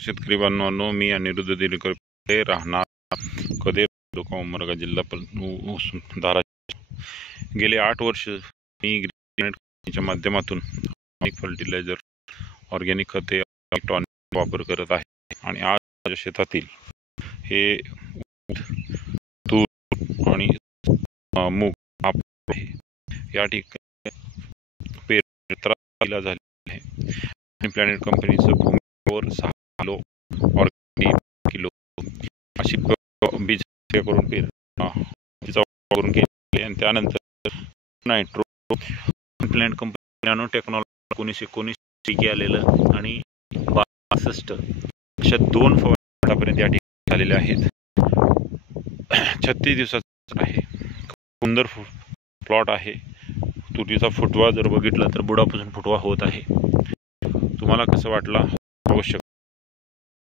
शेतकरी बांधवांनो, मी अनिरुद्ध दिलकर राहणार कदेर तालुका उमरगा जिल्हा धाराशिव। गेले 8 वर्ष मी ग्रीनच्या माध्यमातून फर्टिलायझर, ऑर्गॅनिक खते, टॉनिक वापर करत आहे आणि आज माझ्या शेतातील हे तूर आणि मूग आहे या ठिकाणी पेरणी झाली आहे। प्लॅनेट कंपनीचं भूमीवर 6 किलो ऑर्गॅनिक किलो अशी बीज करून करून केली आणि त्यानंतर nitro planet company nano technology 1919 आलेलं आणि 62 अशा 2 फवारण्यापर्यंत या ठिकाणी झालेले आहेत। 36 दिवसाचा आहे, सुंदर प्लॉट आहे। तुरीचा फुटवा जर बघितला तर बुडापासून फुटवा होत आहे। तुम्हाला कसं वाटला अवश्य